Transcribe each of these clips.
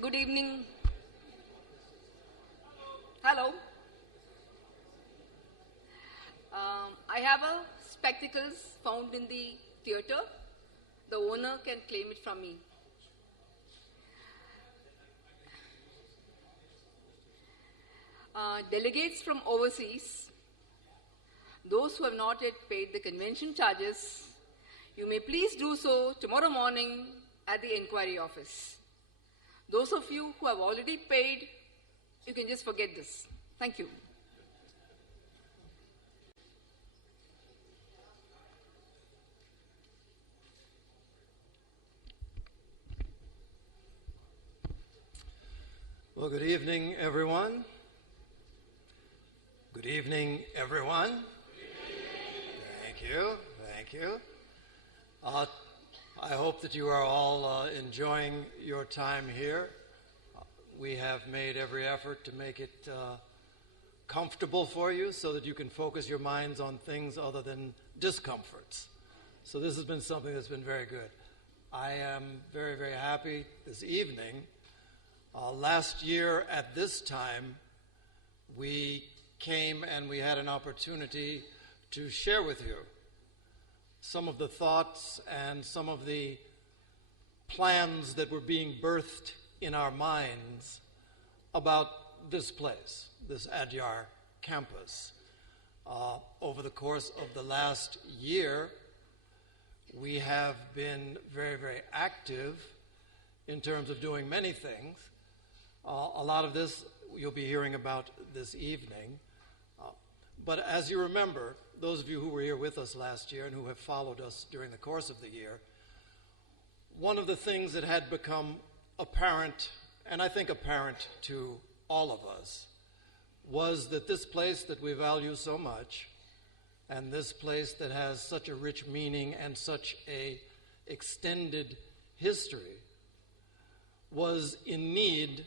Good evening. Hello. I have a spectacles found in the theater. The owner can claim it from me. Delegates from overseas, those who have not yet paid the convention charges, you may please do so tomorrow morning at the inquiry office. Those of you who have already paid, you can just forget this. Thank you. Well, good evening, everyone. Good evening, everyone. Good evening. Thank you. I hope that you are all enjoying your time here. We have made every effort to make it comfortable for you so that you can focus your minds on things other than discomforts. So this has been something that's been very good. I am very, very happy this evening. Last year at this time, we came and we had an opportunity to share with you some of the thoughts and some of the plans that were being birthed in our minds about this place, this Adyar campus. Over the course of the last year, we have been very, very active in terms of doing many things. A lot of this you'll be hearing about this evening. But as you remember, those of you who were here with us last year and who have followed us during the course of the year, one of the things that had become apparent, and I think apparent to all of us, was that this place that we value so much, and this place that has such a rich meaning and such a extended history, was in need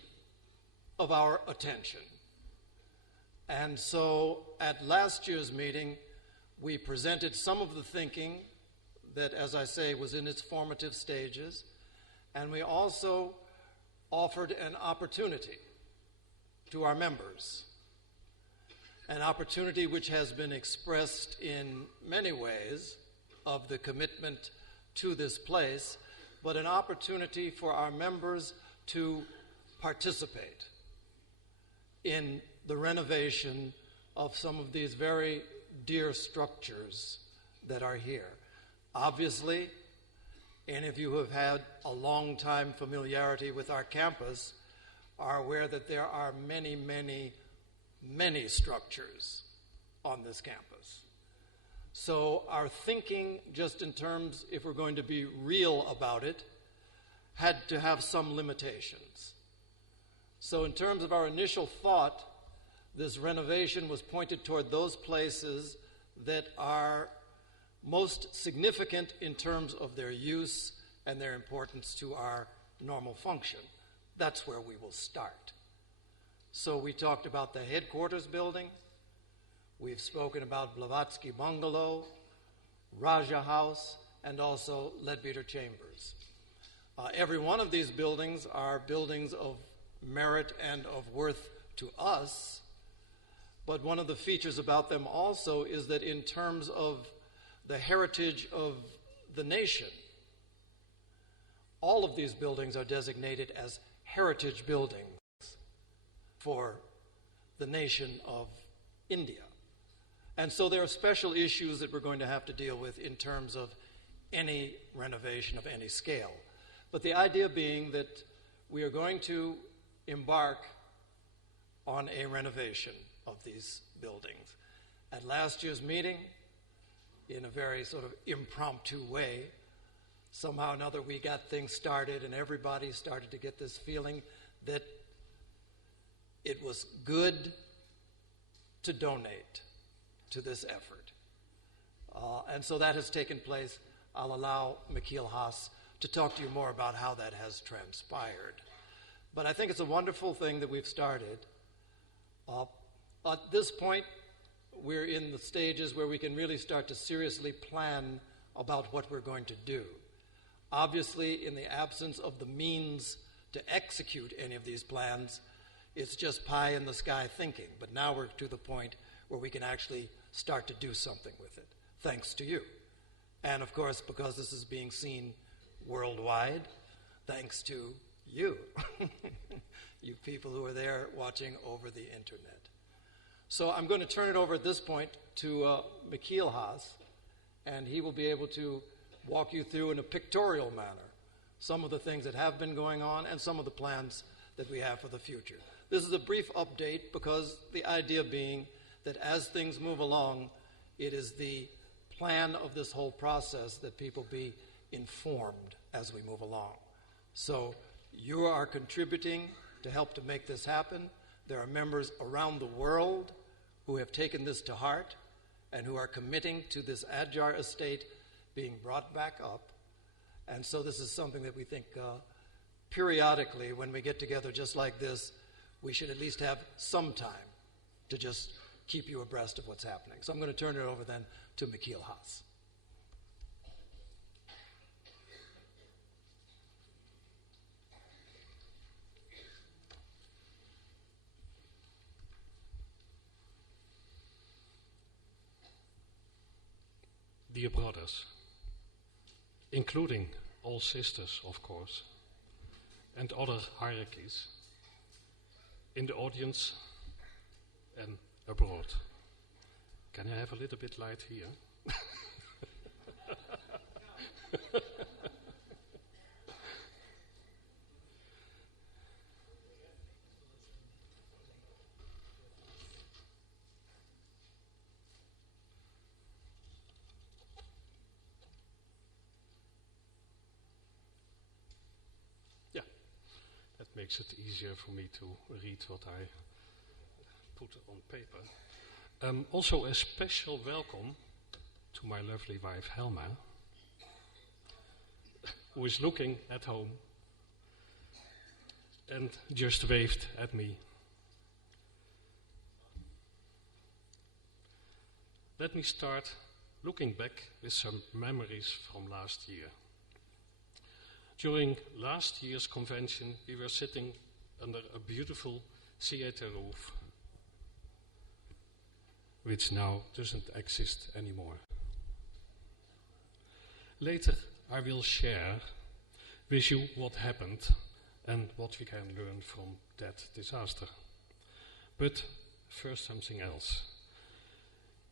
of our attention. And so at last year's meeting, we presented some of the thinking that, as I say, was in its formative stages, and we also offered an opportunity to our members, an opportunity which has been expressed in many ways of the commitment to this place, but an opportunity for our members to participate in the renovation of some of these very dear structures that are here. Obviously, any of you who have had a long time familiarity with our campus are aware that there are many, many, many structures on this campus. So our thinking, just in terms, if we're going to be real about it, had to have some limitations. So in terms of our initial thought, this renovation was pointed toward those places that are most significant in terms of their use and their importance to our normal function. That's where we will start. So we talked about the headquarters building. We've spoken about Blavatsky Bungalow, Raja House, and also Leadbeater Chambers. Every one of these buildings are buildings of merit and of worth to us, but one of the features about them also is that in terms of the heritage of the nation, all of these buildings are designated as heritage buildings for the nation of India. And so there are special issues that we're going to have to deal with in terms of any renovation of any scale. But the idea being that we are going to embark on a renovation of these buildings. At last year's meeting, in a very sort of impromptu way, somehow or another we got things started and everybody started to get this feeling that it was good to donate to this effort. And so that has taken place. I'll allow Michiel Haas to talk to you more about how that has transpired. But I think it's a wonderful thing that we've started. At this point, we're in the stages where we can really start to seriously plan about what we're going to do. Obviously, in the absence of the means to execute any of these plans, it's just pie in the sky thinking. But now we're to the point where we can actually start to do something with it, thanks to you. And of course, because this is being seen worldwide, thanks to you, you people who are there watching over the internet. So I'm going to turn it over at this point to Michiel Haas, and he will be able to walk you through in a pictorial manner some of the things that have been going on and some of the plans that we have for the future. This is a brief update because the idea being that as things move along, it is the plan of this whole process that people be informed as we move along. So you are contributing to help to make this happen. There are members around the world who have taken this to heart and who are committing to this Adyar estate being brought back up. And so this is something that we think periodically when we get together just like this, we should at least have some time to just keep you abreast of what's happening. So I'm going to turn it over then to Michiel Haas. Dear brothers, including all sisters, of course, and other hierarchies, in the audience and abroad. Can I have a little bit light here? Makes it easier for me to read what I put on paper. Also a special welcome to my lovely wife Helma, who is looking at home and just waved at me. Let me start looking back with some memories from last year. During last year's convention, we were sitting under a beautiful theater roof, which now doesn't exist anymore. Later, I will share with you what happened and what we can learn from that disaster. But first, something else.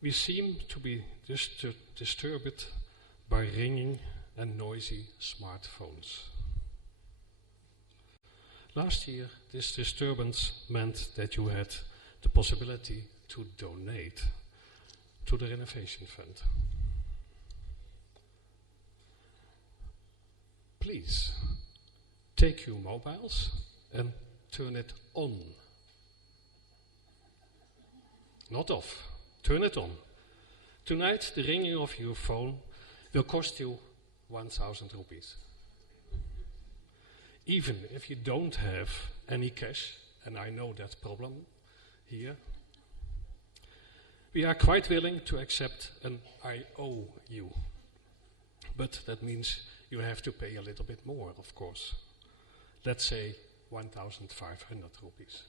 We seem to be disturbed by ringing and noisy smartphones. Last year, this disturbance meant that you had the possibility to donate to the Renovation Fund. Please, take your mobiles and turn it on. Not off, turn it on. Tonight, the ringing of your phone will cost you 1,000 rupees. Even if you don't have any cash, and I know that problem here, we are quite willing to accept an IOU. But that means you have to pay a little bit more, of course. Let's say 1,500 rupees.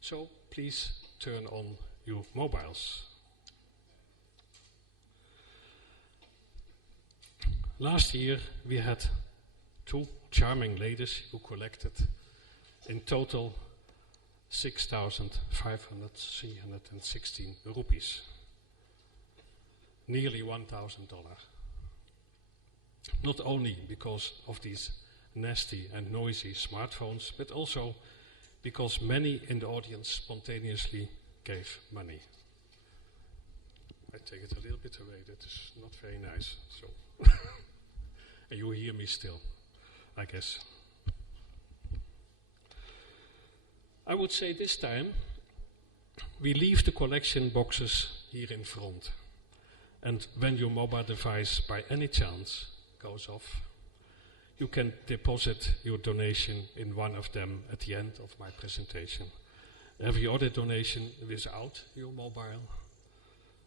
So please turn on your mobiles. Last year we had two charming ladies who collected in total 6,316 rupees, nearly $1,000. Not only because of these nasty and noisy smartphones, but also because many in the audience spontaneously gave money. I take it a little bit away, that is not very nice. So, and you hear me still, I guess. I would say this time we leave the collection boxes here in front. And when your mobile device by any chance goes off, you can deposit your donation in one of them at the end of my presentation. Every other donation without your mobile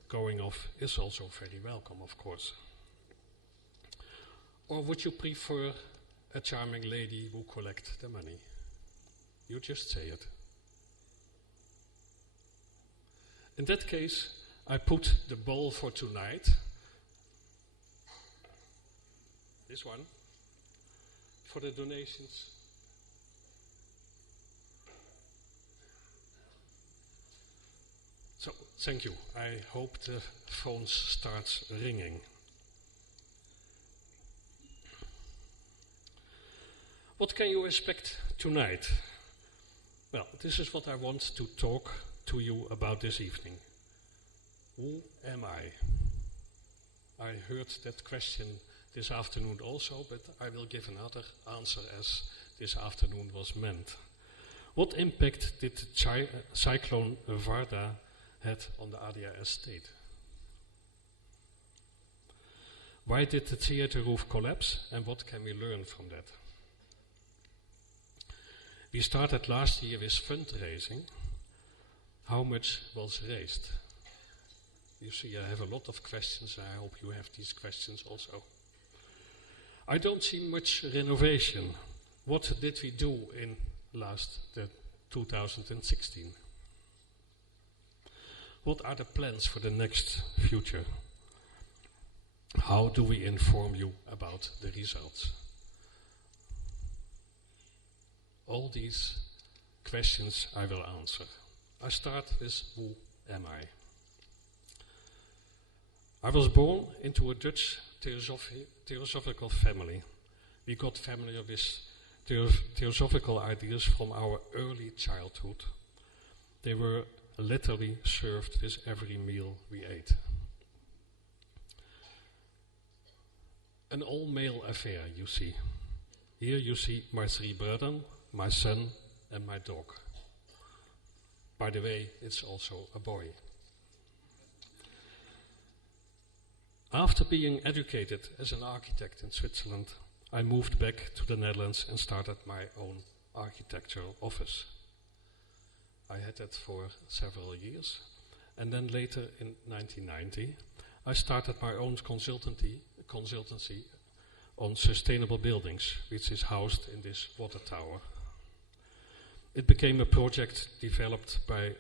going off is also very welcome, of course. Or would you prefer a charming lady who collects the money. You just say it. In that case, I put the bowl for tonight, this one, for the donations. So, thank you. I hope the phone starts ringing. What can you expect tonight? Well, this is what I want to talk to you about this evening. Who am I? I heard that question this afternoon also, but I will give another answer as this afternoon was meant. What impact did the cyclone Varda had on the Adyar estate? Why did the theater roof collapse, and what can we learn from that? We started last year with fundraising. How much was raised? You see, I have a lot of questions, and I hope you have these questions also. I don't see much renovation. What did we do in 2016? What are the plans for the next future? How do we inform you about the results? All these questions I will answer. I start with who am I? I was born into a Dutch theosophical family. We got familiar with theosophical ideas from our early childhood. They were literally served with every meal we ate. An all-male affair, you see. Here you see my 3 brothers, my son, and my dog. By the way, it's also a boy. After being educated as an architect in Switzerland, I moved back to the Netherlands and started my own architectural office. I had that for several years, and then later in 1990, I started my own consultancy on sustainable buildings, which is housed in this water tower. It became a project developed by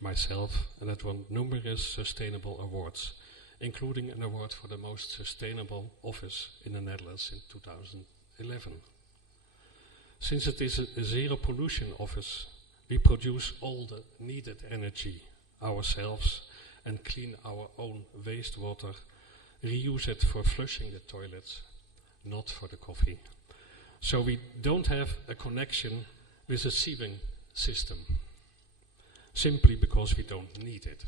myself, and it won numerous sustainable awards, including an award for the most sustainable office in the Netherlands in 2011. Since it is a zero pollution office, we produce all the needed energy ourselves and clean our own wastewater, reuse it for flushing the toilets, not for the coffee. So we don't have a connection with a sieving system, simply because we don't need it.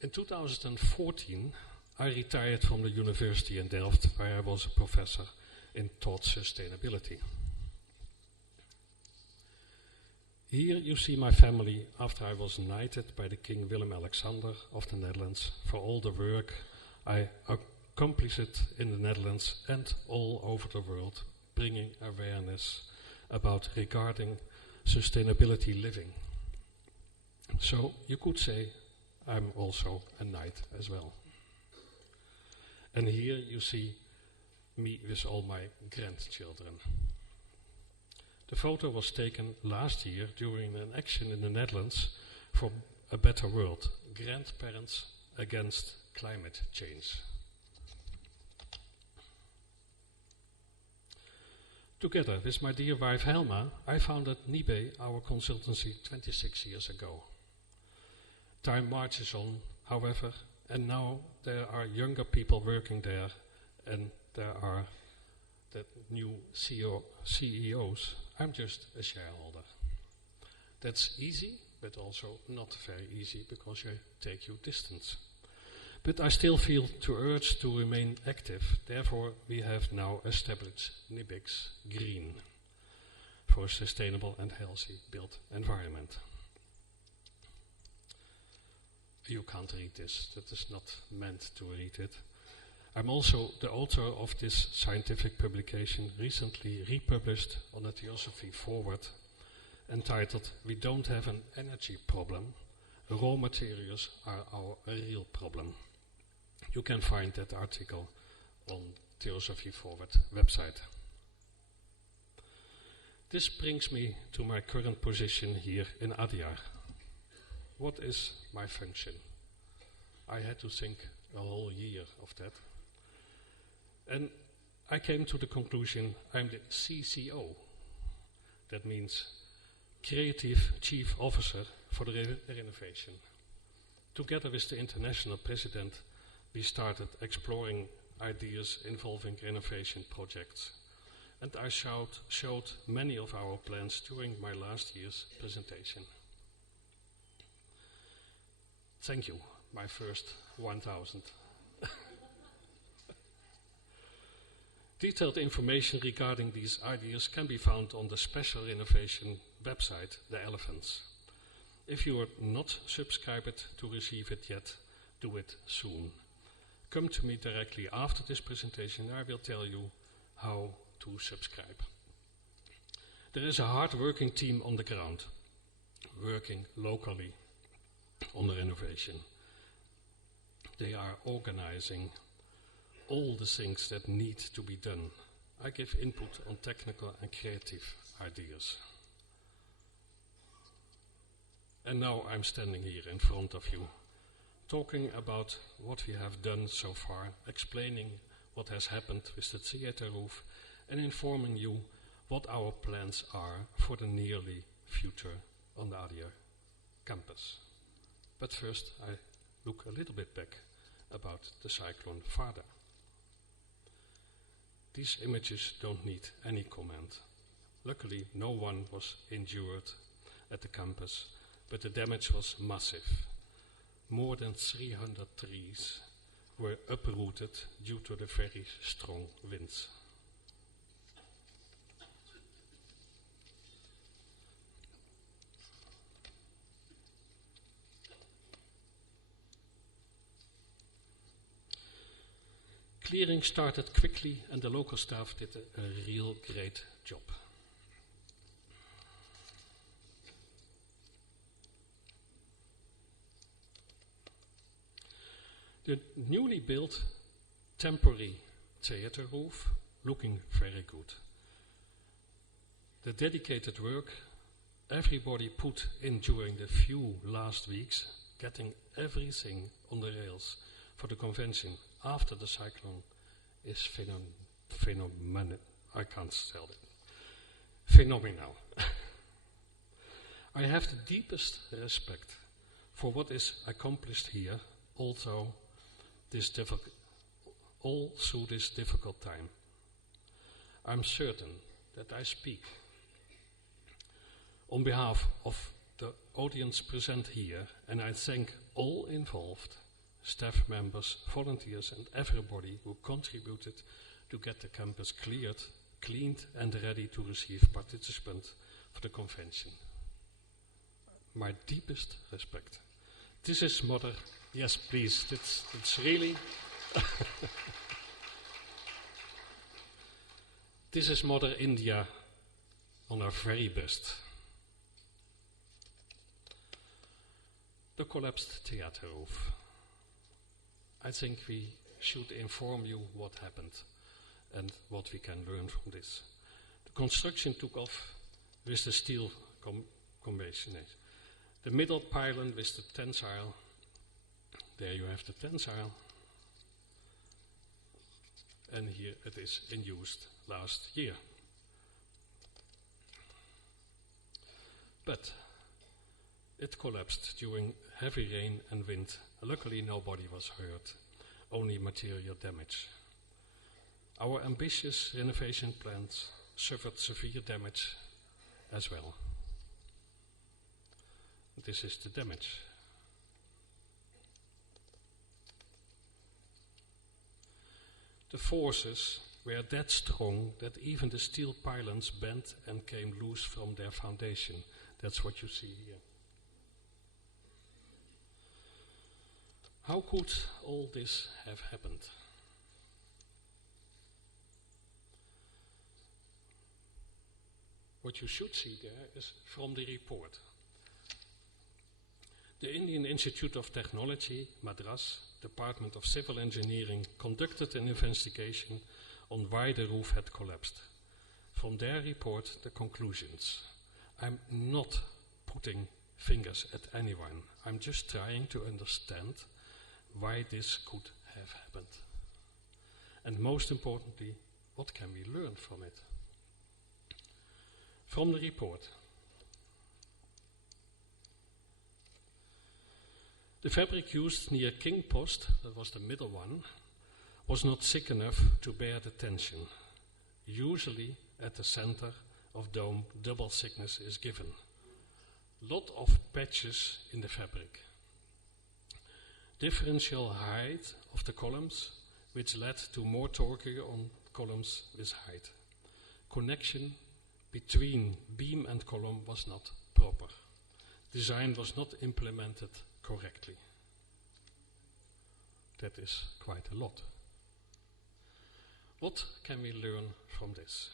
In 2014, I retired from the university in Delft, where I was a professor and taught sustainability. Here you see my family after I was knighted by the King Willem-Alexander of the Netherlands for all the work I accomplished in the Netherlands and all over the world, bringing awareness about regarding sustainability living. So you could say I'm also a knight as well. And here you see me with all my grandchildren. The photo was taken last year during an action in the Netherlands for a better world. Grandparents against climate change. Together with my dear wife Helma, I founded Nibe, our consultancy, 26 years ago. Time marches on, however, and now there are younger people working there, and there are the new CEOs. I'm just a shareholder. That's easy, but also not very easy because you take your distance. But I still feel the urge to remain active. Therefore, we have now established Nibix Green for a sustainable and healthy built environment. You can't read this. That is not meant to read it. I'm also the author of this scientific publication, recently republished on the Theosophy Forward, entitled "We Don't Have an Energy Problem. Raw materials are our real problem." You can find that article on Theosophy Forward website. This brings me to my current position here in Adyar. What is my function? I had to think a whole year of that. And I came to the conclusion I'm the CCO. That means Creative Chief Officer for the renovation. Together with the international president, we started exploring ideas involving renovation projects. And I showed many of our plans during my last year's presentation. Thank you, my first 1,000. Detailed information regarding these ideas can be found on the special renovation website, The Elephants. If you are not subscribed to receive it yet, do it soon. Come to me directly after this presentation. I will tell you how to subscribe. There is a hard-working team on the ground, working locally on the renovation. They are organizing all the things that need to be done. I give input on technical and creative ideas. And now I'm standing here in front of you, talking about what we have done so far, explaining what has happened with the theater roof, and informing you what our plans are for the nearly future on the Adyar campus. But first I look a little bit back about the cyclone Fauna. These images don't need any comment. Luckily, no one was injured at the campus, but the damage was massive. More than 300 trees were uprooted due to the very strong winds. Clearing started quickly and the local staff did a real great job. The newly built temporary theater roof looking very good. The dedicated work everybody put in during the few last weeks, getting everything on the rails for the convention after the cyclone is phenomenal. I can't tell it. Phenomenal. I have the deepest respect for what is accomplished here, all through this difficult time. I'm certain that I speak on behalf of the audience present here, and I thank all involved, staff members, volunteers, and everybody who contributed to get the campus cleaned, and ready to receive participants for the convention. My deepest respect. This is Mother. Yes, please. It's really. This is Mother India on her very best. The collapsed theater roof. I think we should inform you what happened and what we can learn from this. The construction took off with the steel combination. The middle pylon with the tensile. There you have the tensile. And here it is in use last year. But it collapsed during heavy rain and wind. Luckily nobody was hurt, only material damage. Our ambitious renovation plans suffered severe damage as well. This is the damage. The forces were that strong that even the steel pylons bent and came loose from their foundation. That's what you see here. How could all this have happened? What you should see there is from the report. The Indian Institute of Technology, Madras, Department of Civil Engineering, conducted an investigation on why the roof had collapsed. From their report, the conclusions. I'm not putting fingers at anyone. I'm just trying to understand why this could have happened. And most importantly, what can we learn from it? From the report. The fabric used near King Post, that was the middle one, was not thick enough to bear the tension. Usually at the center of dome, double thickness is given. Lot of patches in the fabric. Differential height of the columns, which led to more torque on columns with height. Connection between beam and column was not proper. Design was not implemented correctly. That is quite a lot. What can we learn from this?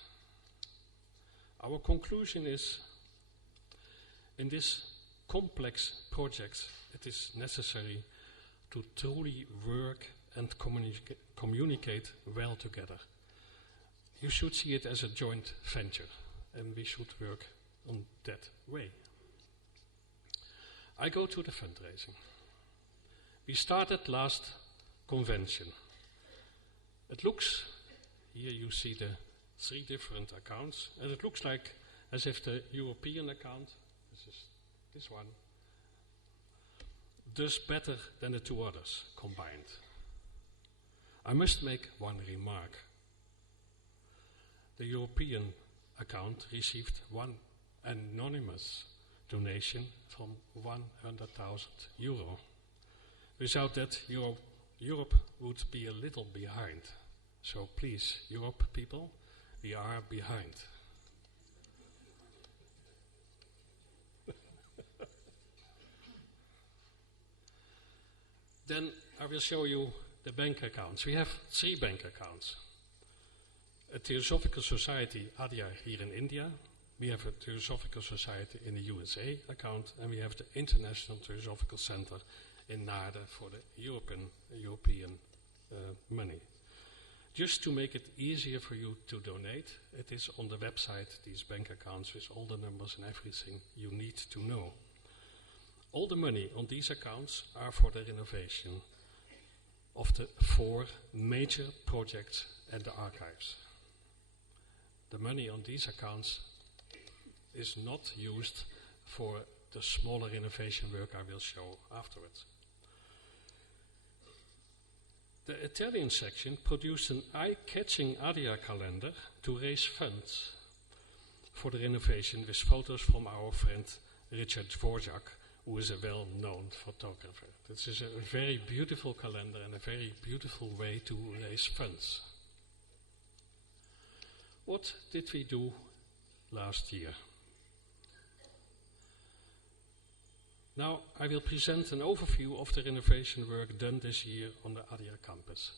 Our conclusion is, in this complex project, it is necessary to truly work and communicate well together. You should see it as a joint venture, and we should work on that way. I go to the fundraising. We started last convention. It looks, here you see the 3 different accounts, and it looks like as if the European account, this is this one, does better than the 2 others combined. I must make one remark. The European account received one anonymous donation from 100,000 euro. Without that, Europe would be a little behind. So please, Europe people, we are behind. Then I will show you the bank accounts. We have 3 bank accounts. A Theosophical Society, Adyar, here in India. We have a Theosophical Society in the USA account, and we have the International Theosophical Center in Naarden for the European money. Just to make it easier for you to donate, it is on the website, these bank accounts with all the numbers and everything you need to know. All the money on these accounts are for the renovation of the 4 major projects and the archives. The money on these accounts is not used for the smaller renovation work I will show afterwards. The Italian section produced an eye-catching Adyar calendar to raise funds for the renovation with photos from our friend Richard Dvorak, who is a well-known photographer. This is a very beautiful calendar and a very beautiful way to raise funds. What did we do last year? Now I will present an overview of the renovation work done this year on the Adyar campus.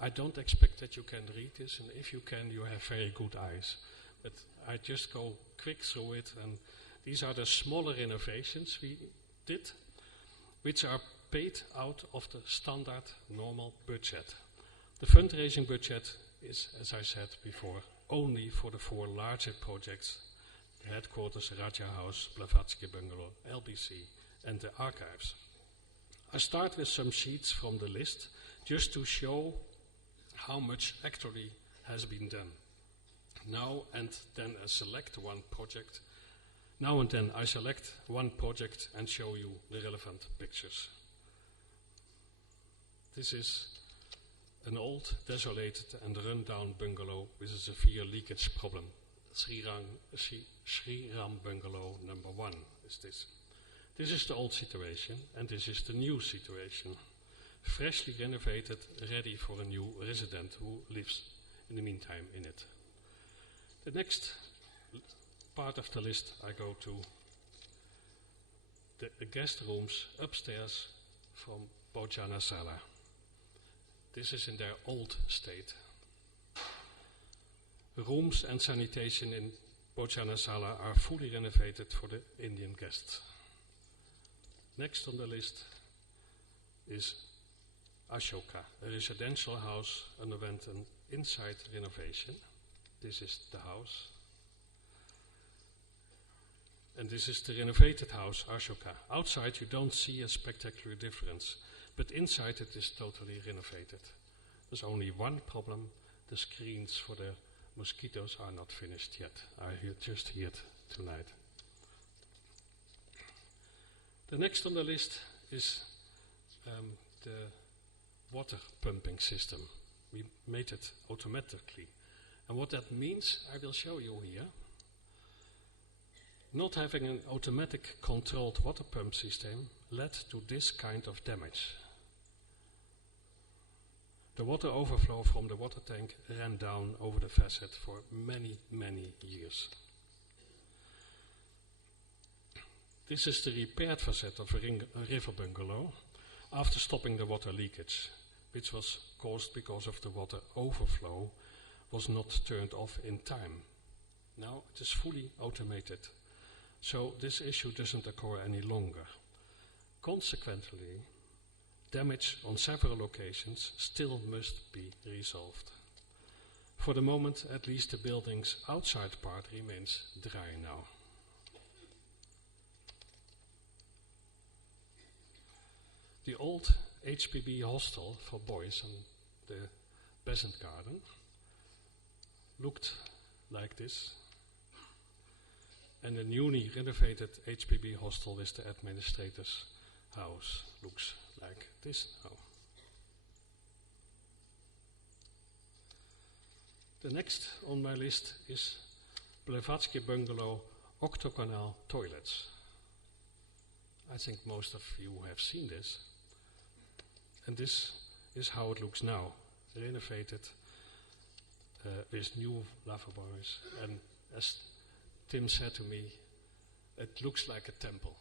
I don't expect that you can read this, and if you can, you have very good eyes. But I just go quick through it, and these are the smaller renovations we did, which are paid out of the standard normal budget. The fundraising budget is, as I said before, only for the 4 larger projects: the headquarters, Raja House, Blavatsky Bungalow, LBC, and the archives. I start with some sheets from the list just to show how much actually has been done. Now and then I select one project. Now and then I select one project and show you the relevant pictures. This is an old, desolated and run-down bungalow with a severe leakage problem. Sri Ram Bungalow number 1 is this. This is the old situation, and this is the new situation. Freshly renovated, ready for a new resident who lives in the meantime in it. The next part of the list I go to the guest rooms upstairs from Bhojana Sala. This is in their old state. Rooms and sanitation in Bhojana Sala are fully renovated for the Indian guests. Next on the list is Ashoka, a residential house underwent an inside renovation. This is the house. And this is the renovated house, Ashoka. Outside you don't see a spectacular difference, but inside it is totally renovated. There's only one problem: the screens for the mosquitoes are not finished yet. I just hear it tonight. The next on the list is the water pumping system. We made it automatically. And what that means, I will show you here. Not having an automatic controlled water pump system led to this kind of damage. The water overflow from the water tank ran down over the facade for many, many years. This is the repaired facade of a river bungalow after stopping the water leakage, which was caused because of the water overflow was not turned off in time. Now it is fully automated, so this issue doesn't occur any longer. Consequently, damage on several locations still must be resolved. For the moment, at least the building's outside part remains dry now. The old HPB hostel for boys on the Besant Garden looked like this. And the newly renovated HPB hostel with the administrator's house looks like this now. The next on my list is Blavatsky Bungalow octagonal toilets. I think most of you have seen this. And this is how it looks now, renovated with new lavaboys. And as Tim said to me, it looks like a temple.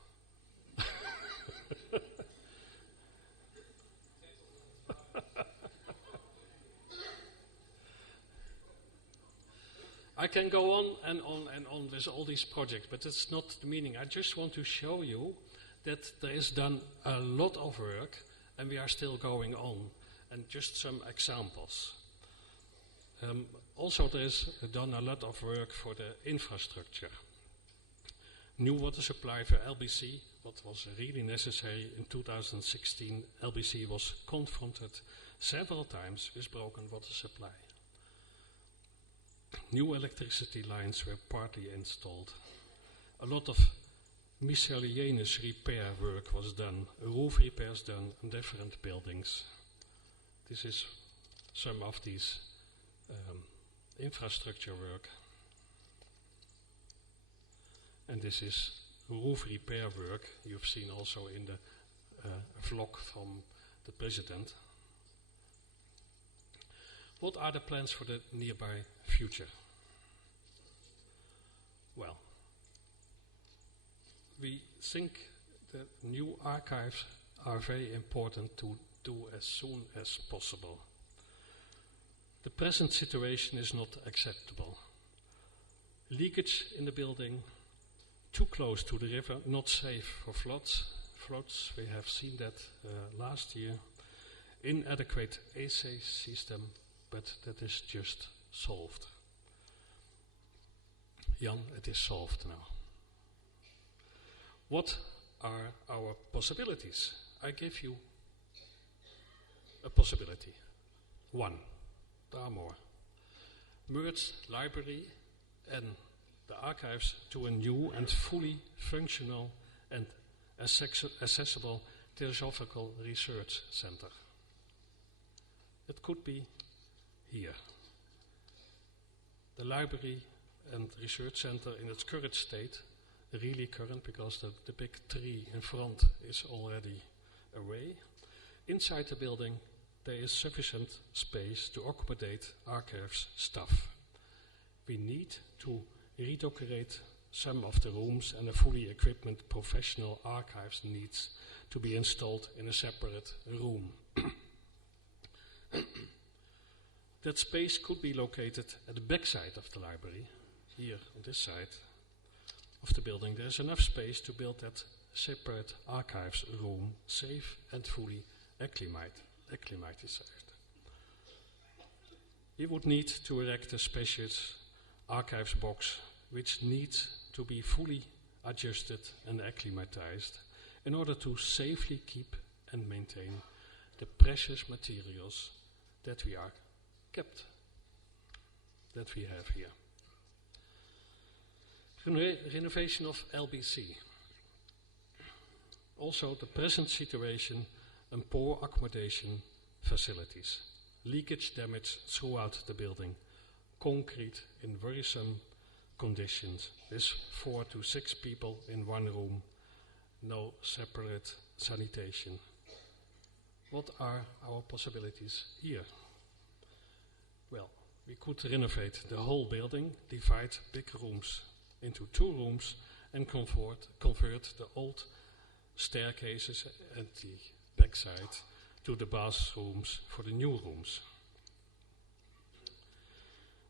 I can go on and on and on with all these projects, but it's not the meaning. I just want to show you that there is done a lot of work and we are still going on. And just some examples. Also there is done a lot of work for the infrastructure. New water supply for LBC, what was really necessary in 2016. LBC was confronted several times with broken water supply. New electricity lines were partly installed. A lot of miscellaneous repair work was done, roof repairs done in different buildings. This is some of these infrastructure work. And this is roof repair work you've seen also in the vlog from the president. What are the plans for the nearby future? Well, we think the new archives are very important to do as soon as possible. The present situation is not acceptable. Leakage in the building, too close to the river, not safe for floods. We have seen that last year. Inadequate AC system, but that is just solved. Jan, it is solved now. What are our possibilities? I give you a possibility. One. There are more. Merge library and the archives to a new and fully functional and accessible theosophical research center. It could be here. The library and research center in its current state, really current because the big tree in front is already away. Inside the building there is sufficient space to accommodate archives staff. We need to redecorate some of the rooms, and a fully equipped professional archives needs to be installed in a separate room. That space could be located at the back side of the library, here on this side of the building. There is enough space to build that separate archives room safe and fully acclimatized. You would need to erect a spacious archives box which needs to be fully adjusted and acclimatized in order to safely keep and maintain the precious materials that we have here. Renovation of LBC. Also the present situation and poor accommodation facilities. Leakage damage throughout the building. Concrete in worrisome conditions. With 4 to 6 people in one room. No separate sanitation. What are our possibilities here? Well, we could renovate the whole building, divide big rooms into 2 rooms and convert the old staircases at the backside to the bathrooms for the new rooms.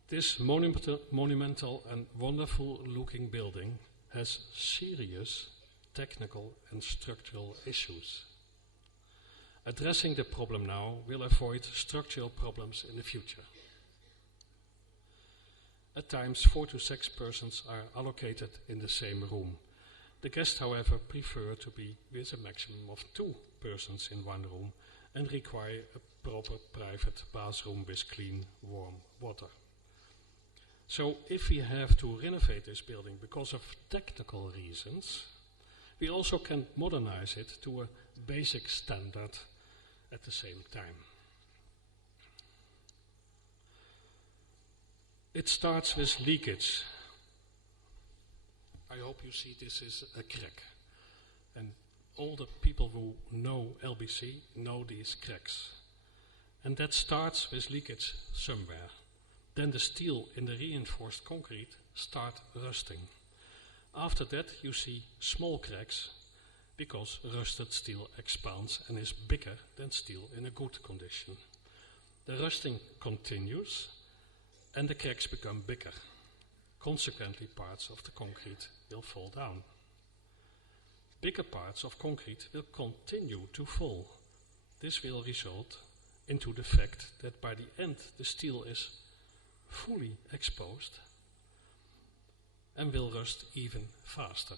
This monumental and wonderful looking building has serious technical and structural issues. Addressing the problem now will avoid structural problems in the future. At times 4 to 6 persons are allocated in the same room. The guests, however, prefer to be with a maximum of 2 persons in one room and require a proper private bathroom with clean, warm water. So if we have to renovate this building because of technical reasons, we also can modernize it to a basic standard at the same time. It starts with leakage. I hope you see this is a crack. And all the people who know LBC know these cracks. And that starts with leakage somewhere. Then the steel in the reinforced concrete start rusting. After that you see small cracks because rusted steel expands and is bigger than steel in a good condition. The rusting continues and the cracks become bigger. Consequently, parts of the concrete will fall down. Bigger parts of concrete will continue to fall. This will result into the fact that by the end the steel is fully exposed and will rust even faster.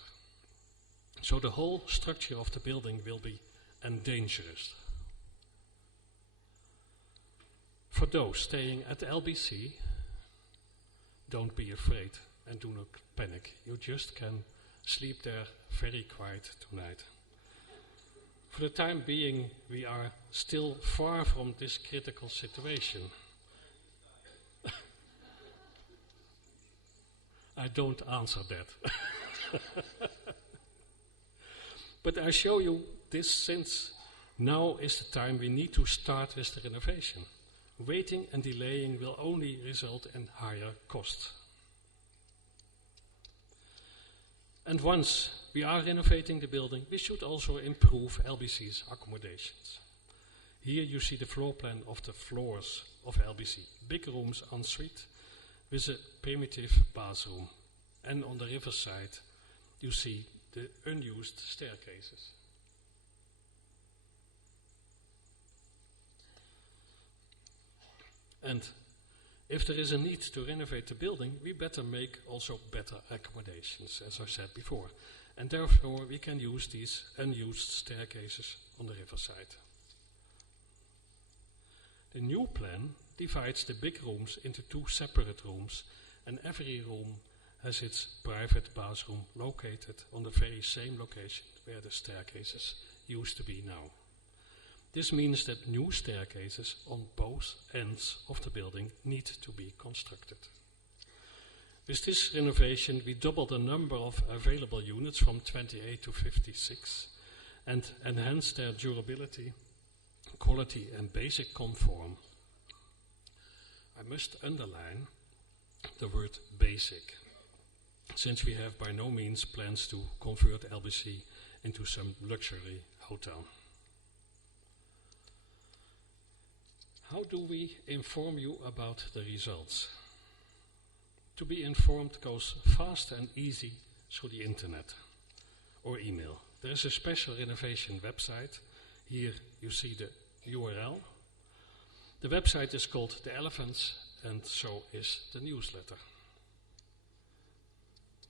So the whole structure of the building will be endangered. For those staying at LBC, don't be afraid and do not panic. You just can sleep there very quiet tonight. For the time being, we are still far from this critical situation. I don't answer that. But I show you this since now is the time we need to start with the renovation. Waiting and delaying will only result in higher costs. And once we are renovating the building, we should also improve LBC's accommodations. Here you see the floor plan of the floors of LBC. Big rooms en suite with a primitive bathroom. And on the riverside you see the unused staircases. And if there is a need to renovate the building, we better make also better accommodations, as I said before. And therefore we can use these unused staircases on the riverside. The new plan divides the big rooms into 2 separate rooms, and every room has its private bathroom located on the very same location where the staircases used to be now. This means that new staircases on both ends of the building need to be constructed. With this renovation, we double the number of available units from 28 to 56 and enhance their durability, quality and basic comfort. I must underline the word basic, since we have by no means plans to convert LBC into some luxury hotel. How do we inform you about the results? To be informed goes fast and easy through the internet or email. there is a special renovation website. Here you see the URL. The website is called The Elephants, and so is the newsletter.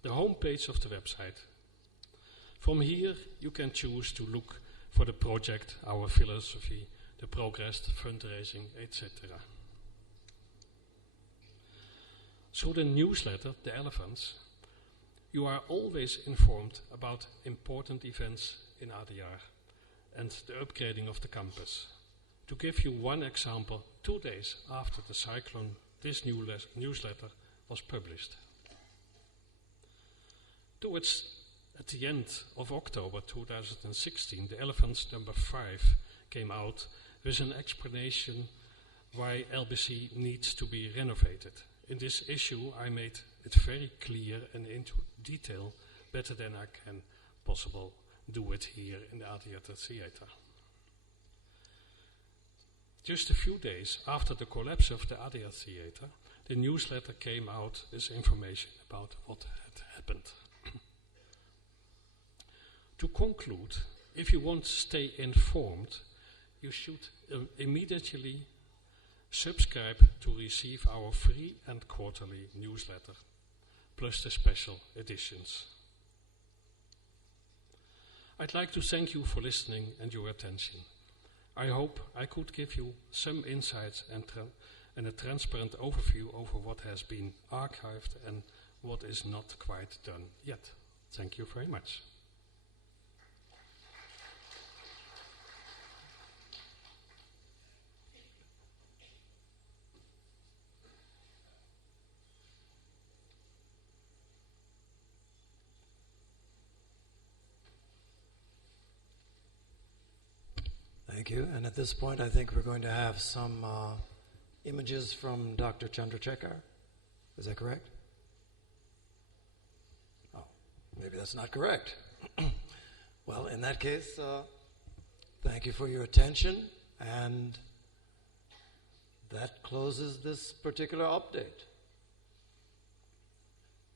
The homepage of the website. From here you can choose to look for the project, our philosophy, the progress, fundraising, etc. Through the newsletter, The Elephants, you are always informed about important events in Adyar and the upgrading of the campus. To give you one example, 2 days after the cyclone, this newsletter was published. At the end of October 2016, The Elephants number 5 came out with an explanation why LBC needs to be renovated. In this issue, I made it very clear and into detail, better than I can possibly do it here in the Adyar Theater. Just a few days after the collapse of the Adyar Theater, the newsletter came out with information about what had happened. To conclude, if you want to stay informed, you should immediately subscribe to receive our free and quarterly newsletter, plus the special editions. I'd like to thank you for listening and your attention. I hope I could give you some insights and a transparent overview over what has been archived and what is not quite done yet. Thank you very much. Thank you. And at this point, I think we're going to have some images from Dr. Chandrasekhar. Is that correct? Oh, maybe that's not correct. Well, in that case, thank you for your attention, and that closes this particular update.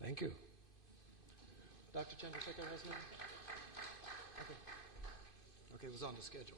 Thank you. Dr. Chandrasekhar has none? Okay, it was on the schedule.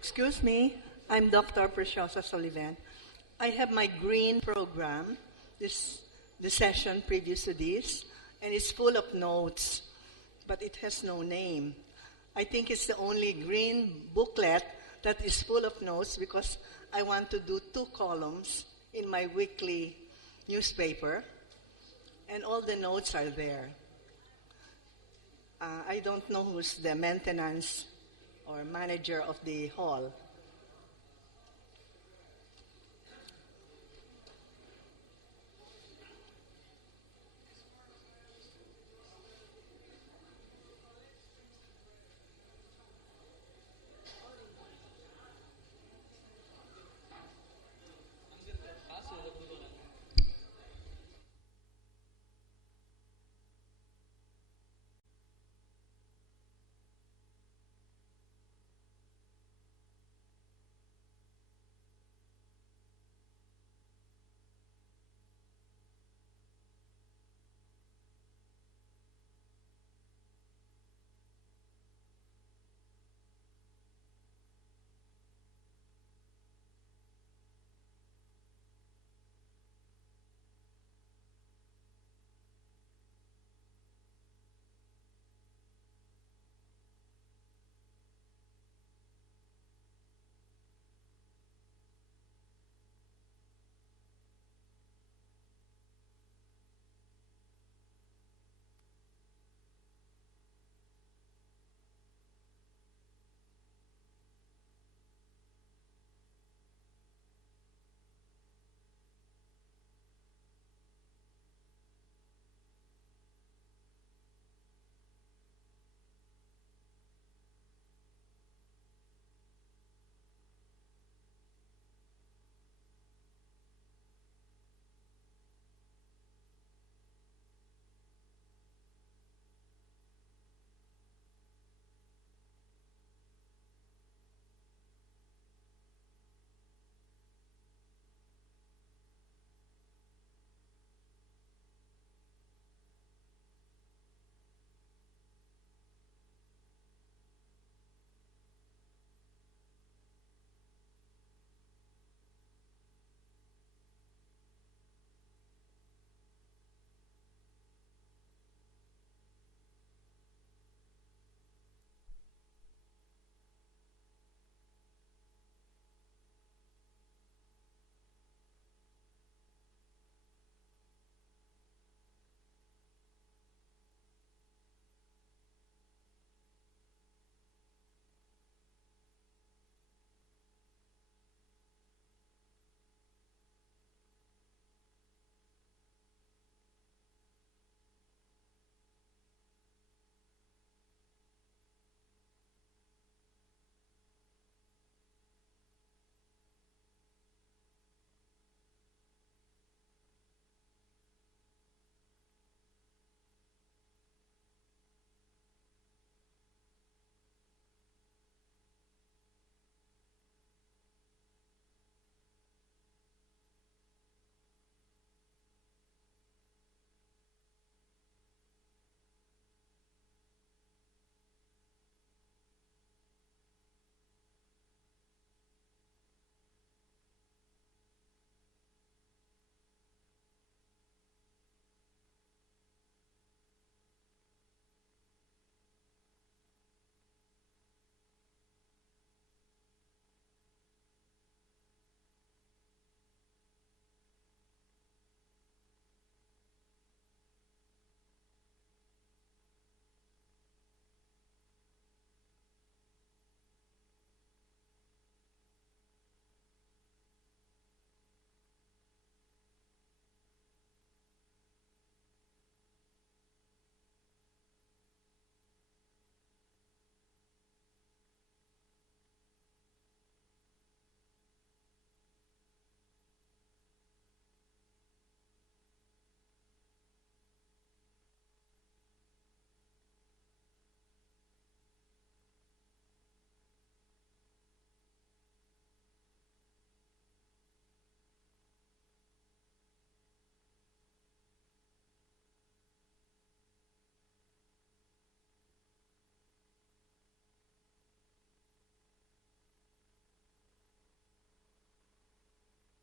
Excuse me, I'm Dr. Preciosa Sullivan. I have my green program, the session previous to this, and it's full of notes, but it has no name. I think it's the only green booklet that is full of notes because I want to do 2 columns in my weekly newspaper, and all the notes are there. I don't know who's the maintenance or manager of the hall.